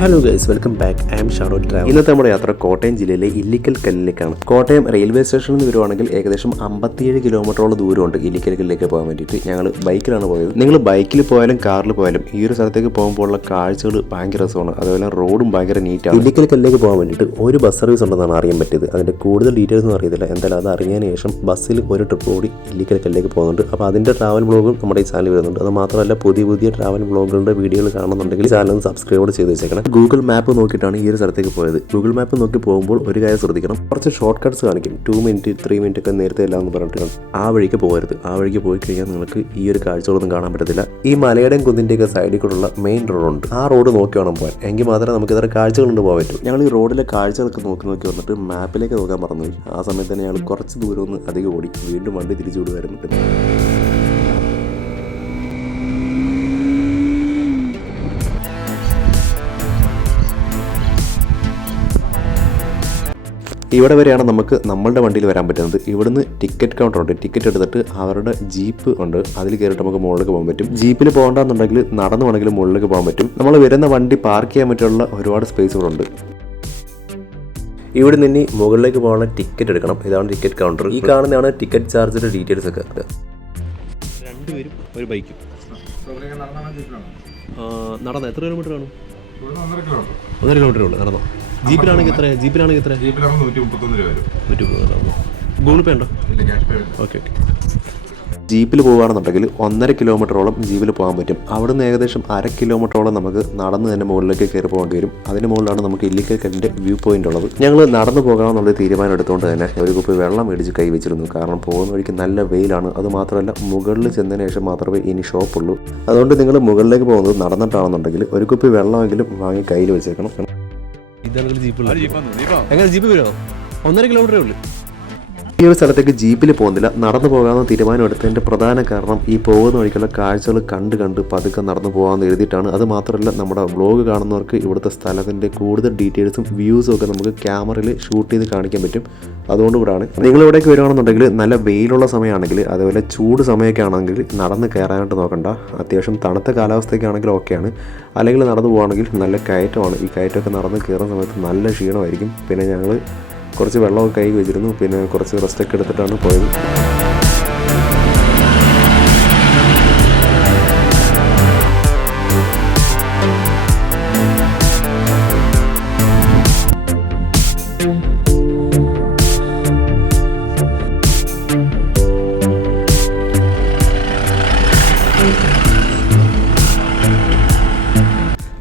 Hello guys, welcome back. I am ഷാഡോട്ട് travel. ഇന്നത്തെ നമ്മുടെ യാത്ര കോട്ടയം ജില്ലയിലെ ഇല്ലിക്കൽ കല്ലിലേക്കാണ്. കോട്ടയം റെയിൽവേ സ്റ്റേഷനിൽ നിന്ന് വരുവാണെങ്കിൽ ഏകദേശം 57 കിലോമീറ്ററോളം ദൂരമുണ്ട് ഇല്ലിക്കൽ കല്ലിലേക്ക് പോകാൻ വേണ്ടിയിട്ട്. ഞങ്ങൾ ബൈക്കിലാണ് പോയത്. നിങ്ങൾ ബൈക്കിൽ പോയാലും കാറിൽ പോയാലും ഈ ഒരു സ്ഥലത്തേക്ക് പോകുമ്പോഴുള്ള കാഴ്ചകൾ ഭയങ്കര രസമാണ്. അതുപോലെ റോഡും ഭയങ്കര നീറ്റാണ്. ഇല്ലിക്കൽ കല്ലിലേക്ക് പോകാൻ വേണ്ടിയിട്ട് ഒരു ബസ് സർവീസ് ഉണ്ടെന്നാണ് അറിയാൻ പറ്റിയത്. അതിൻ്റെ കൂടുതൽ ഡീറ്റെയിൽസ് ഒന്നും അറിയത്തില്ല. എന്തായാലും അത് അറിഞ്ഞതിന് ശേഷം ബസ്സിൽ ഒരു ട്രിപ്പ് കൂടി ഇല്ലിക്കൽ കല്ലിലേക്ക് പോകുന്നുണ്ട്. അപ്പോൾ അതിൻ്റെ ട്രാവൽ വ്ളോഗും നമ്മുടെ ഈ ചാനൽ വരുന്നുണ്ട്. അത് മാത്രമല്ല പുതിയ ട്രാവൽ വ്ളോഗുകളുടെ വീഡിയോകൾ കാണുന്നുണ്ടെങ്കിൽ ചാനൽ ഒന്ന് സബ്സ്ക്രൈബ് ചെയ്ത് വെച്ചേക്കണം. ഗൂഗിൾ മാപ്പ് നോക്കിയിട്ടാണ് ഈ ഒരു സ്ഥലത്തേക്ക് പോയത്. ഗൂഗിൾ മാപ്പ് നോക്കി പോകുമ്പോൾ ഒരു കാര്യം ശ്രദ്ധിക്കണം, കുറച്ച് ഷോർട്ട് കട്ട്സ് കാണിക്കും. 2 മിനിറ്റ് 3 മിനിറ്റ് ഒക്കെ നേരത്തെ എല്ലാം എന്ന് പറഞ്ഞിട്ട് ആ വഴിക്ക് പോകരുത്. ആ വഴിക്ക് പോയി കഴിഞ്ഞാൽ നിങ്ങൾക്ക് ഈ ഒരു കാഴ്ചകളൊന്നും കാണാൻ പറ്റത്തില്ല. ഈ മലയുടെയും കുന്നിൻ്റെയൊക്കെ സൈഡിൽ കൂടെയുള്ള മെയിൻ റോഡുണ്ട്. ആ റോഡ് നോക്കി വേണം പോകാൻ. എങ്കിൽ മാത്രമേ നമുക്ക് ഇത്ര കാഴ്ചകൾ കൊണ്ട് പോകാൻ പറ്റൂ. ഞങ്ങൾ ഈ റോഡിലെ കാഴ്ചകളൊക്കെ നോക്കി വന്നിട്ട് മാപ്പിലേക്ക് നോക്കാൻ മറന്നുപോയി. ആ സമയത്ത് തന്നെ ഞങ്ങൾ കുറച്ച് ദൂരം ഒന്ന് അധികം ഓടി വീണ്ടും വണ്ടി തിരിച്ചു വിടുമായിരുന്നു. ഇവിടെ വരെയാണ് നമുക്ക് നമ്മളുടെ വണ്ടിയിൽ വരാൻ പറ്റുന്നത്. ഇവിടുന്ന് ടിക്കറ്റ് കൗണ്ടർ ഉണ്ട്. ടിക്കറ്റ് എടുത്തിട്ട് അവരുടെ ജീപ്പ് ഉണ്ട്, അതിൽ കയറിയിട്ട് നമുക്ക് മുകളിലേക്ക് പോകാൻ പറ്റും. ജീപ്പിൽ പോകണ്ടെന്നുണ്ടെങ്കിൽ നടന്നു വേണമെങ്കിൽ മുകളിലേക്ക് പോകാൻ പറ്റും. നമ്മൾ വരുന്ന വണ്ടി പാർക്ക് ചെയ്യാൻ പറ്റുള്ള ഒരുപാട് സ്പേസുകളുണ്ട്. ഇവിടെ നിന്ന് മുകളിലേക്ക് പോകാനുള്ള ടിക്കറ്റ് എടുക്കണം. ഇതാണ് ടിക്കറ്റ് കൗണ്ടർ. ഈ കാണുന്നതാണ് ടിക്കറ്റ് ചാർജിന്റെ ഡീറ്റെയിൽസ് ഒക്കെ. 2 പേരും ഒരു ബൈക്കും. നടന്ന എത്ര കിലോമീറ്റർ ആണ്? 1.5 കിലോമീറ്റർ ഉള്ളു. നടന്നോ? ജീപ്പിലാണെങ്കിൽ എത്ര? ജീപ്പിലാണെങ്കിൽ 131 രൂപ വരും. ഗൂഗിൾ പേ ഉണ്ടോ? ഓക്കെ. ജീപ്പിൽ പോകുകയാണെന്നുണ്ടെങ്കിൽ 1.5 കിലോമീറ്ററോളം ജീപ്പിൽ പോകാൻ പറ്റും. അവിടുന്ന് ഏകദേശം 1/2 കിലോമീറ്ററോളം നമുക്ക് നടന്ന് തന്നെ മുകളിലേക്ക് കയറി പോകേണ്ടി വരും. അതിന് മുകളിലാണ് നമുക്ക് ഇല്ലിക്കൽ കല്ലിൻ്റെ വ്യൂ പോയിന്റ് ഉള്ളത്. ഞങ്ങൾ നടന്നു പോകാമെന്നുള്ള തീരുമാനം എടുത്തുകൊണ്ട് തന്നെ ഒരു കുപ്പി വെള്ളം മേടിച്ച് കൈ വെച്ചിരുന്നു. കാരണം പോകുന്ന വഴിക്ക് നല്ല വെയിലാണ്. അതുമാത്രമല്ല മുകളിൽ ചെന്നതിന് ശേഷം മാത്രമേ ഇനി ഷോപ്പുള്ളൂ. അതുകൊണ്ട് നിങ്ങൾ മുകളിലേക്ക് പോകുന്നത് നടന്നിട്ടാണെന്നുണ്ടെങ്കിൽ ഒരു കുപ്പി വെള്ളമെങ്കിലും വാങ്ങി കയ്യിൽ വെച്ചേക്കണം. ഇതാണ് ജീപ്പ്. എങ്ങനെ ജീപ്പ് വരുമോ? 1.5 കിലോമീറ്ററേ ഉള്ളൂ. ഈ ഒരു സ്ഥലത്തേക്ക് ജീപ്പിൽ പോകുന്നില്ല, നടന്നു പോകാമെന്ന് തീരുമാനം എടുത്തതിൻ്റെ പ്രധാന കാരണം ഈ പോകുന്ന വഴിക്കുള്ള കാഴ്ചകൾ കണ്ട് പതുക്കെ നടന്നു പോകാമെന്ന് എഴുതിയിട്ടാണ്. അത് മാത്രമല്ല നമ്മുടെ വ്ളോഗ് കാണുന്നവർക്ക് ഇവിടുത്തെ സ്ഥലത്തിൻ്റെ കൂടുതൽ ഡീറ്റെയിൽസും വ്യൂസും ഒക്കെ നമുക്ക് ക്യാമറയിൽ ഷൂട്ട് ചെയ്ത് കാണിക്കാൻ പറ്റും. അതുകൊണ്ടുകൂടാണ്. നിങ്ങൾ ഇവിടേക്ക് വരുവാണെന്നുണ്ടെങ്കിൽ നല്ല വെയിലുള്ള സമയമാണെങ്കിൽ, അതുപോലെ ചൂട് സമയമൊക്കെ ആണെങ്കിൽ നടന്ന് കയറാനായിട്ട് നോക്കണ്ട. അത്യാവശ്യം തണുത്ത കാലാവസ്ഥയ്ക്കാണെങ്കിൽ ഓക്കെയാണ്. അല്ലെങ്കിൽ നടന്നു പോകുകയാണെങ്കിൽ നല്ല കയറ്റമാണ്. ഈ കയറ്റമൊക്കെ നടന്ന് കയറുന്ന സമയത്ത് നല്ല ക്ഷീണമായിരിക്കും. പിന്നെ ഞങ്ങൾ കുറച്ച് വെള്ളമൊക്കെ കൈ വെച്ചിരുന്നു. പിന്നെ കുറച്ച് റെസ്റ്റൊക്കെ എടുത്തിട്ടാണ് പോയത്.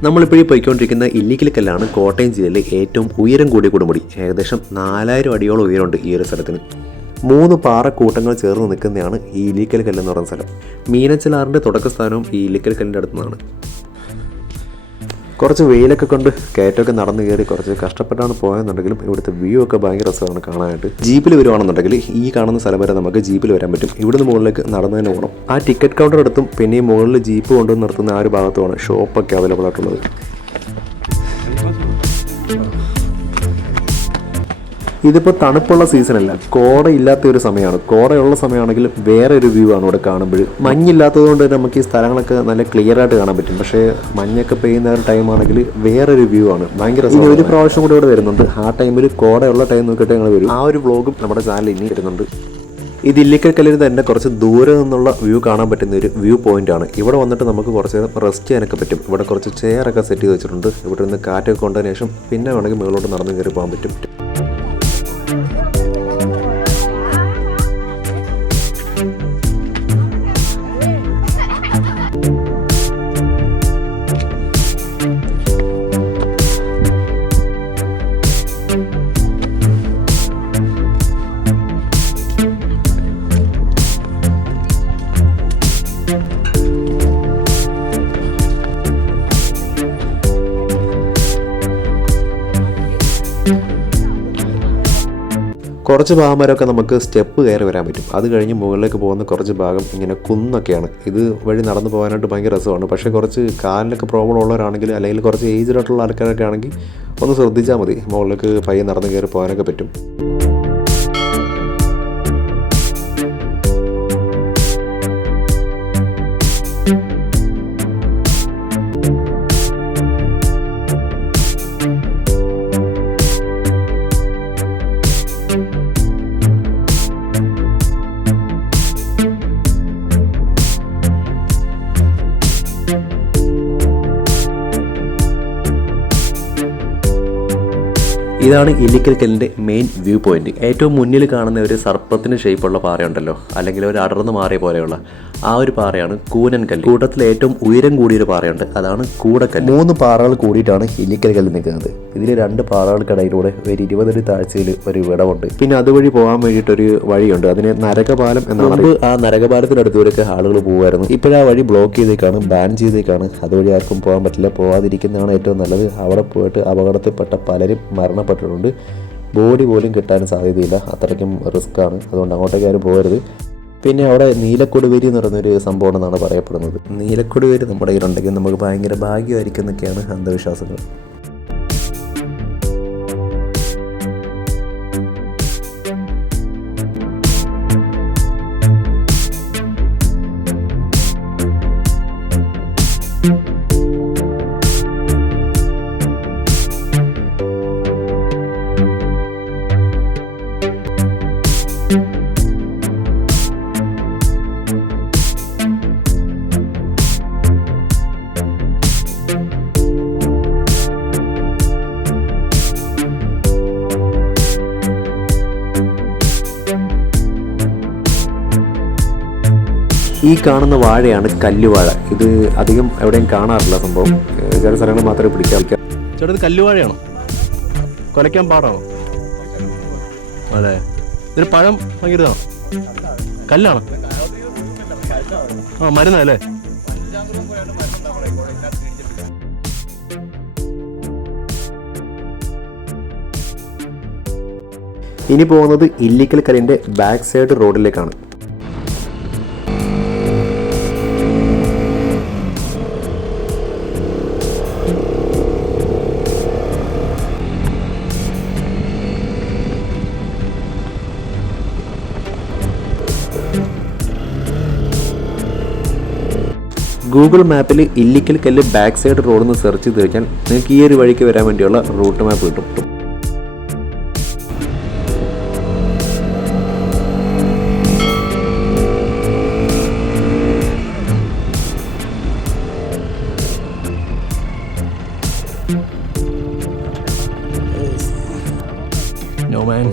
നമ്മളിപ്പോഴീ പോയിക്കൊണ്ടിരിക്കുന്ന ഇല്ലിക്കൽ കല്ലാണ് കോട്ടയം ജില്ലയിലെ ഏറ്റവും ഉയരം കൂടിയ കൊടുമുടി. ഏകദേശം 4000 അടിയോളം ഉയരമുണ്ട് ഈ ഒരു സ്ഥലത്തിന്. 3 പാറക്കൂട്ടങ്ങൾ ചേർന്ന് നിൽക്കുന്നതാണ് ഈ ഇല്ലിക്കൽ കല്ലെന്ന് പറയുന്ന സ്ഥലം. മീനച്ചിലാറിൻ്റെ തുടക്കസ്ഥാനവും ഈ ഇല്ലിക്കൽ കല്ലിൻ്റെ അടുത്തുനിന്നാണ്. കുറച്ച് വെയിലൊക്കെ കൊണ്ട് കയറ്റമൊക്കെ നടന്നു കയറി കുറച്ച് കഷ്ടപ്പെട്ടാണ് പോയെന്നുണ്ടെങ്കിലും ഇവിടുത്തെ വ്യൂ ഒക്കെ ഭയങ്കര രസമാണ് കാണാനായിട്ട്. ജീപ്പിൽ വരുവാണെന്നുണ്ടെങ്കിൽ ഈ കാണുന്ന സ്ഥലം വരെ നമുക്ക് ജീപ്പിൽ വരാൻ പറ്റും. ഇവിടുന്ന് മുകളിലേക്ക് നടന്നു തന്നെ പോകണം. ആ ടിക്കറ്റ് കൗണ്ടർ അടുത്തും പിന്നെ ഈ മുകളിൽ ജീപ്പ് കൊണ്ടുവന്ന് നിർത്തുന്ന ആ ഒരു ഭാഗത്തുമാണ് ഷോപ്പൊക്കെ അവൈലബിൾ ആയിട്ടുള്ളത്. ഇതിപ്പോൾ തണുപ്പുള്ള സീസണല്ല, കോടയില്ലാത്ത ഒരു സമയമാണ്. കോടയുള്ള സമയമാണെങ്കിൽ വേറെ ഒരു വ്യൂ ആണ് ഇവിടെ കാണുമ്പോൾ. മഞ്ഞില്ലാത്തത് കൊണ്ട് നമുക്ക് ഈ സ്ഥലങ്ങളൊക്കെ നല്ല ക്ലിയർ ആയിട്ട് കാണാൻ പറ്റും. പക്ഷേ മഞ്ഞൊക്കെ പെയ്യുന്ന ഒരു ടൈം ആണെങ്കിൽ വേറൊരു വ്യൂ ആണ്. ഭയങ്കര രസം. ഒരു പ്രാവശ്യം കൂടെ ഇവിടെ വരുന്നുണ്ട്. ആ ടൈമിൽ കോടയുള്ള ടൈം നോക്കിയിട്ട് ഞങ്ങൾ വരും. ആ ഒരു വ്ളോഗും നമ്മുടെ ചാനൽ ഇനി വരുന്നുണ്ട്. ഇത് ഇല്ലിക്കൽ കല്ലിൽ തന്നെ കുറച്ച് ദൂരെ നിന്നുള്ള വ്യൂ കാണാൻ പറ്റുന്ന ഒരു വ്യൂ പോയിന്റ് ആണ്. ഇവിടെ വന്നിട്ട് നമുക്ക് കുറച്ച് നേരം റെസ്റ്റ് ചെയ്യാനൊക്കെ പറ്റും. ഇവിടെ കുറച്ച് ചെയറൊക്കെ സെറ്റ് ചെയ്ത് വെച്ചിട്ടുണ്ട്. ഇവിടെ നിന്ന് കാറ്റൊക്കെ കൊണ്ടതിന് ശേഷം പിന്നെ വേണമെങ്കിൽ മുകളിലോട്ട് നടന്ന് കയറി പോകാൻ പറ്റും. കുറച്ച് ഭാഗം വരെയൊക്കെ നമുക്ക് സ്റ്റെപ്പ് കയറി വരാൻ പറ്റും. അത് കഴിഞ്ഞ് മുകളിലേക്ക് പോകുന്ന കുറച്ച് ഭാഗം ഇങ്ങനെ കുന്നൊക്കെയാണ്. ഇത് വഴി നടന്നു പോകാനായിട്ട് ഭയങ്കര രസമാണ്. പക്ഷേ കുറച്ച് കാലിലൊക്കെ പ്രോബ്ലം ഉള്ളവരാണെങ്കിൽ അല്ലെങ്കിൽ കുറച്ച് ഏജ്ഡ് ആയിട്ടുള്ള ആൾക്കാരൊക്കെ ആണെങ്കിൽ ഒന്ന് ശ്രദ്ധിച്ചാൽ മതി. മുകളിലേക്ക് പയ്യെ നടന്ന് കയറി പോകാനൊക്കെ പറ്റും. ഇതാണ് ഇല്ലിക്കൽ കല്ലിൻ്റെ മെയിൻ വ്യൂ പോയിന്റ്. ഏറ്റവും മുന്നിൽ കാണുന്ന ഒരു സർപ്പത്തിന് ഷേപ്പുള്ള പാറയുണ്ടല്ലോ, അല്ലെങ്കിൽ ഒരു അടർന്നു മാറിയ പോലെയുള്ള ആ ഒരു പാറയാണ് കൂനൻ കല്ല്. കൂട്ടത്തിൽ ഏറ്റവും ഉയരം കൂടിയൊരു പാറയുണ്ട്, അതാണ് കൂടക്കല്ല്. 3 പാറകൾ കൂടിയിട്ടാണ് ഇല്ലിക്കൽ കല്ല് നിൽക്കുന്നത്. ഇതിൽ 2 പാറകൾക്കിടയിലൂടെ ഒരു 20 അടി താഴ്ചയിൽ ഒരു വിടവുണ്ട്. പിന്നെ അതുവഴി പോകാൻ വേണ്ടിയിട്ടൊരു വഴിയുണ്ട്, അതിന് നരകപാലം എന്നാണ്. ആ നരകപാലത്തിനടുത്തൂരൊക്കെ ആളുകൾ പോകുമായിരുന്നു. ഇപ്പോഴാ വഴി ബ്ലോക്ക് ചെയ്തേക്കാണ്, ബാൻ ചെയ്തേക്കാണ്. അതുവഴി ആർക്കും പോകാൻ പറ്റില്ല. പോകാതിരിക്കുന്നതാണ് ഏറ്റവും നല്ലത്. അവിടെ പോയിട്ട് അപകടത്തിൽപ്പെട്ട പലരും മരണപ്പെട്ടിട്ടുണ്ട്. ബോഡി പോലും കിട്ടാൻ സാധ്യതയില്ല, അത്രയ്ക്കും റിസ്ക് ആണ്. അതുകൊണ്ട് അങ്ങോട്ടേക്ക് ആരും പോകരുത്. പിന്നെ അവിടെ നീലക്കൊടുവേരി എന്ന് പറയുന്നൊരു സംഭവം എന്നാണ് പറയപ്പെടുന്നത്. നീലക്കൊടുവേരി നമ്മുടെ കയ്യിലുണ്ടെങ്കിൽ നമുക്ക് ഭയങ്കര ഭാഗ്യമായിരിക്കും എന്നൊക്കെയാണ് അന്ധവിശ്വാസങ്ങൾ. ഈ കാണുന്ന വാഴയാണ് കല്ലുവാഴ. ഇത് അധികം എവിടെയും കാണാറില്ല സംഭവം, ചില സ്ഥലങ്ങളിൽ മാത്രമേ പിടിക്കാം. ചേട്ടാ ഇത് കല്ലുവാഴയാണോ? കൊലയ്ക്കാൻ പാടാണോ? അതെ. ഇതിന് പഴം ഭയങ്കരതാണോ? കല്ലാണോ? ആ മരുന്നല്ലേ? ഇനി പോകുന്നത് ഇല്ലിക്കൽ കല്ലിൻ്റെ ബാക്ക് സൈഡ് റോഡിലേക്കാണ്. ഗൂഗിൾ മാപ്പിൽ ഇല്ലിക്കൽ കല്ല് ബാക്ക് സൈഡ് റോഡ് എന്ന് സെർച്ച് ചെയ്ത് കഴിഞ്ഞാൽ നിങ്ങൾക്ക് ഈ ഒരു വഴിക്ക് വരാൻ വേണ്ടിയുള്ള റൂട്ട് മാപ്പ് കിട്ടും. No man.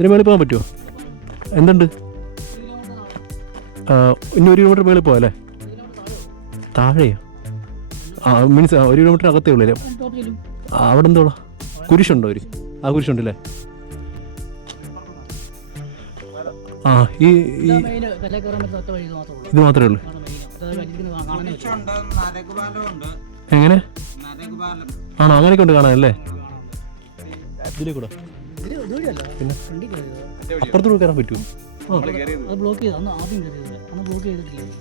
ഇതിന് മേളിൽ പോകാൻ പറ്റുമോ? എന്തുണ്ട്? ഇനി 1 കിലോമീറ്റർ മേളിൽ പോകാം അല്ലേ? താഴെയോ? മീൻസ് 1 കിലോമീറ്റർ അകത്തേ ഉള്ളൂ അല്ലേ? അവിടെ എന്തോളാം കുരിശുണ്ടോ? ആ കുരിശുണ്ടല്ലേ? ആ ഈ ഇത് മാത്രമേ ഉള്ളൂ. എങ്ങനെ ആണോ? അങ്ങനെയൊക്കെ ഉണ്ട് കാണാനല്ലേ? ഇതിലേ കൂടെ പിന്നെ അപ്പുറത്തോട് കയറാൻ പറ്റുമോ?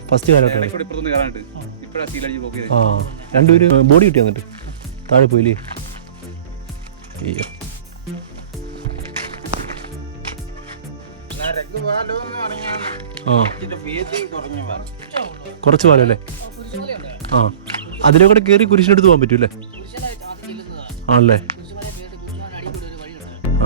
ഫസ്റ്റ് കാലഘട്ടം. ആ 2 പേര് ബോഡി കിട്ടി വന്നിട്ട് താഴെ പോയില്ലേ? അയ്യോ ആ കുറച്ച് പാലം അല്ലേ? ആ അതിലെ കൂടെ കയറി കുരിശിനടുത്ത് പോകാൻ പറ്റൂല്ലേ? ആണല്ലേ? ആ